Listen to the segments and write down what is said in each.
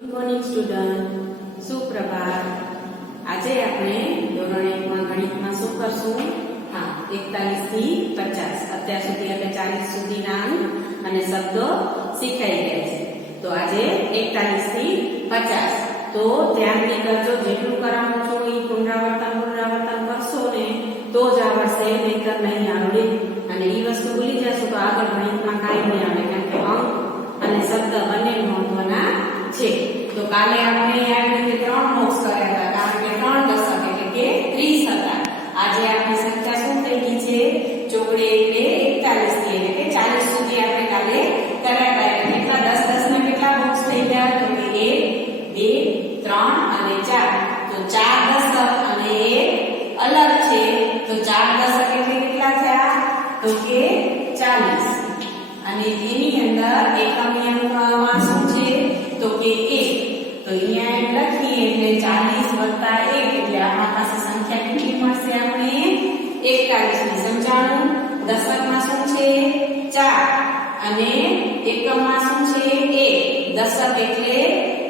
Good morning student, સુપ્રભાત. આજે આપણે ધોરણ 1 માં ગણિતમાં શું કરશું? 41 થી 50 અત્યાર સુધી આપણે 40 સુધીના અંક અને શબ્દો શીખાઈ ગયા છે. તો આજે 41 થી 50. તો ધ્યાનથી કરજો, જેટલું કરાવું છું એ પુનરાવર્તન કરશો ને તો જ આવડશે, નહીંતર નહીં આવડે. અને એ વસ્તુ ભૂલી જશો તો આગળ ગણિતમાં કાંઈ નહીં આવડે, કારણ કે અંક અને શબ્દ બંને મહત્વના છે. તો કાલે આપણે આવી રીતે 3 બોક્સ કર્યા હતા, કારણ કે 3 દશક એટલે કે 30 હતા. આજે આપણી સંખ્યા શું થઈ ગઈ છે? ચોકડે એટલે 41 થી એટલે કે 40 સુધી આપણે કાલે કર્યા હતા. કેટલા 10 ને કેટલા બોક્સ થઈ ગયા? તો કે 1 2 3 અને 4. તો 4 દશક અને 1 અલગ છે. તો 4 દશક એટલે કેટલા થયા? તો કે 40. અને એની અંદર એકમની અંકમાં શું છે? તો કે 1. તો અહીંયા એમ લખીએ એટલે 40 વત્તા 1 એટલે આપણા પાસે સંખ્યા કેટલી મળશે? આપણે 41 ની. સમજાણું? દશકમાં શું છે? 4 અને એકમમાં શું છે? 1. દશક એટલે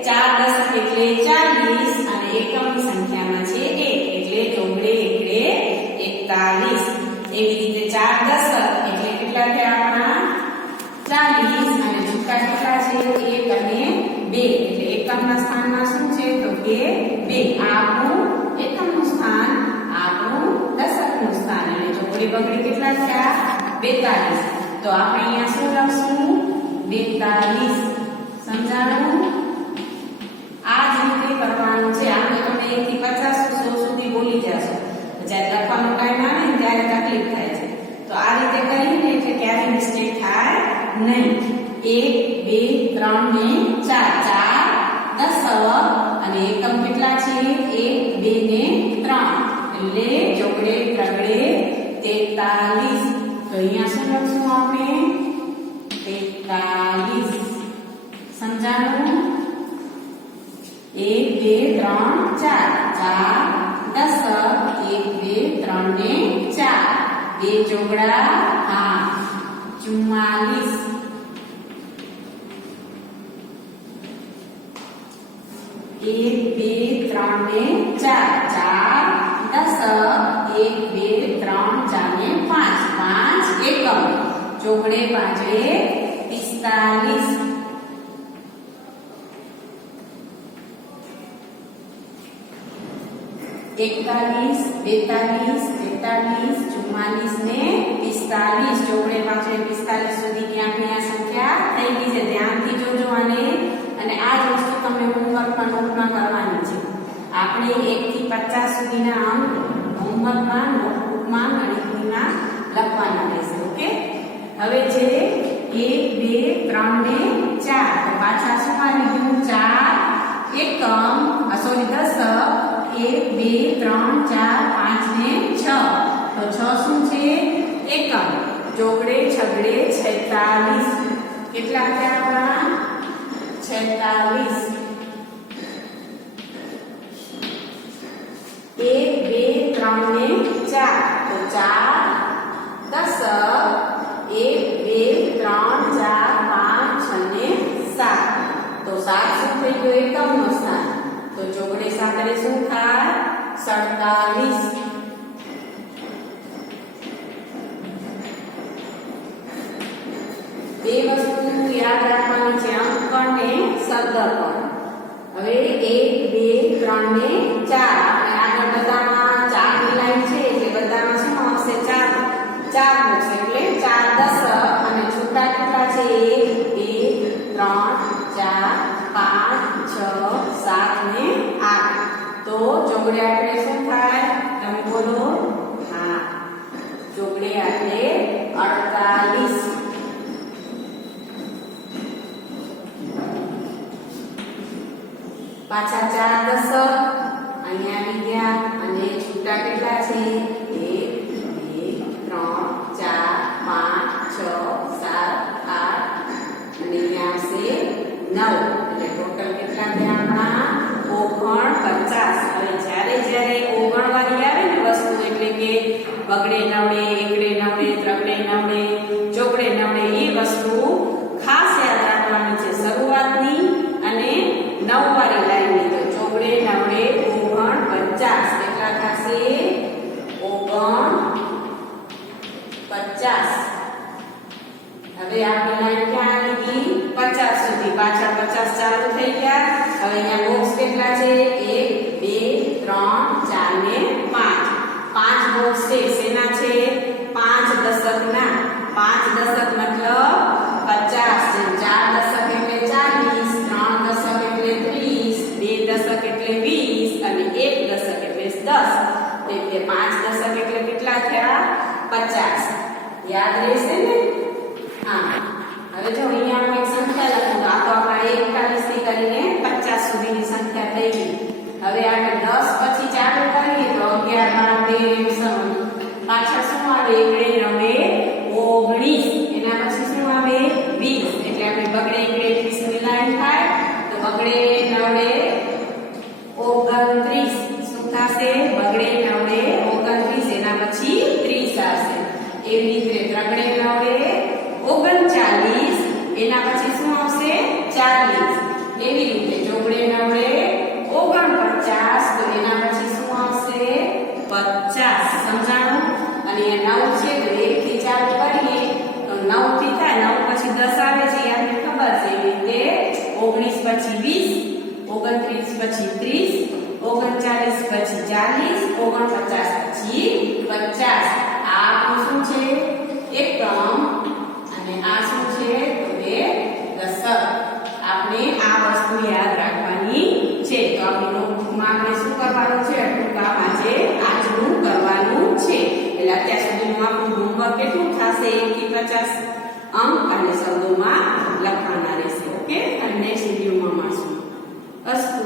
4 દશક એટલે 40 અને એકમની સંખ્યામાં છે 1 એટલે ચોગડે એટલે 41. એવી રીતે 4 દશક એટલે કેટલા થયા આપણા? 40 અને છૂટા કેટલા છે? 1 અને 2 એટલે એકમના સ્થાનમાં શું છે? તો કે 2. આપણું એકમનું સ્થાન, આપણું દશકનું સ્થાન. અને ચોકડી બગડી કેટલા થયા? 42. તો આપણે અહીંયા શું લખશું? 42. સમજાણું? આ જ રીતે કરવાનું છે. આમ તો તમે 1 થી 50 100 સુધી બોલી જશો, જ્યારે લખવાનો ટાઈમ આવે ને ત્યારે તકલીફ થાય છે. તો આ રીતે કરીને એટલે ક્યારેય મિસ્ટેક થાય નહીં. 1 2 3 ને 4 દશક અને એકમ કેટલા છે? 1 2 ને 3 એટલે ચોકડે ત્રગડે 43. તો અહીંયા શું લખશું આપણે? 43. સમજાણું? 1 2 3 4 દશક 1 2 3 ને 4 2 ચોગડા 44. 1 2 3 ને 4 દશક 1 2 3 4 ને 5 એકમ ચોગડે 5 45. 41 42 43 44 ને 45 ચોગડે 5 45 સુધી ની આપણી આ સંખ્યા થઈ ગઈ છે. ધ્યાનથી જોજો આને. અને આ જ વસ્તુ તમે હોમવર્કમાં નોટમાં કરવાની છે. આપણે 1 થી 50 સુધીના અંક હોમવર્કમાં નોટબુકમાં ગણિતમાં લખવાના રહેશે. ઓકે? હવે છે 1 2 3 ને 4. તો પાછા શું આવી ગયું? 4 એકમ દશક 1 2 3 4 5 ને 6. તો 6 શું છે? એકમ ચોગડે છગડે 46. કેટલા થયા આપણા? 46. 1 2 3 ને 4. તો 4 દશક 1 2 3 4 5 6 ને 7. તો 7 શું થઈ ગયો? એકમનું સ્થાન. તો ચોગડે 7 શું થાય? 47. બે વસ્તુ યાદ રાખવાની છે, અંક અને શબ્દ પણ. હવે 1 2 3 ને 4 અને આગળ બધામાં 4 ની લાઈન છે એટલે બધામાં શું આવશે? 4 મૂકશે એટલે 4 દશક અને છૂટા કેટલા છે? 1 2 3 4 5 6 7 ને 8. તો ચોગડે આપણે શું થાય? તમે બોલો. ચોગડે આપણે 48. પાછા 4 દશક અહીંયા આવી ગયા અને છૂટા કેટલા છે? 1 2 3 4 5 6 7 8 અને અહીંયા આવશે 9. એટલે ટોટલ કેટલા થયા આપણા? 49. હવે જ્યારે ઓગણવાળી આવે ને વસ્તુ, એટલે કે બગડે નવડે, એકડે નવડે, ત્રગડે નવડે, ચોગડે નવડે, એ વસ્તુ ખાસ યાદ રાખવાની છે. શરૂઆતની અને 9 વાળી લાઈનની તો ચોગડે નવડે 49 કેટલા થશે 49 હવે આપણી લાઈન ક્યાં આવી ગઈ 50 સુધી પાછા 50 ચાલુ થઈ ગયા હવે અહીંયા બોક્સ કેટલા છે 1 2 3 4 ને 5 5 બોક્સ છે શેના છે 5 દશકના 5 દશક મતલબ 50 છે 4 દશક એટલે 40 3 દશક એટલે 30 2 દશક એટલે 20 અને 1 દશક એટલે 10 એટલે 5 દશક એટલે કેટલા થયા 50 યાદ રહેશે ને હા હવે જો અહીંયા આપણે એક સંખ્યા લખું તો આ તો આપણે 41 થી કરીને 50 સુધીની સંખ્યા થઈ ગઈ હવે આપણે 10 પછી ચાલુ કરીએ તો 11 12 પાછા શું આવે એકડે નવે 19 એના પછી શું આવે 20 એટલે આપણે બગડે એકડે 20 ની લાઈન થાય તો બગડે નવડે 29 શું થશે બગડે નવડે 29 એના પછી 30 આવશે એવી રીતે ત્રગડે નવડે 39 એના પછી શું આવશે 40 એવી રીતે ચોગડે નવડે 49 તો એના પછી શું આવશે 50 સમજાણું અને એ 9 છે તો 1 થી ચાલુ કરીએ તો 9 થી થાય 9 પછી 10 આવે છે એ આપણને ખબર છે એવી રીતે 19 પછી 20 29 પછી 30 39 પછી 40 49 પછી 50 આ આપણું શું છે એકમ અને આ શું છે તો એ દશક આપણે આ વસ્તુ યાદ રાખવાની છે તો આપણી નોટબુકમાં આપણે શું કરવાનું છે આટલું કામ આજે આજનું કરવાનું છે એટલે અત્યાર સુધીનું આપણું હોમવર્ક કેટલું થશે 1 થી 50 અંક અને શબ્દોમાં લખવાના રહેશે ઓકે અને નેક્સ્ટ વિડિયોમાં મળશું અસ્તુ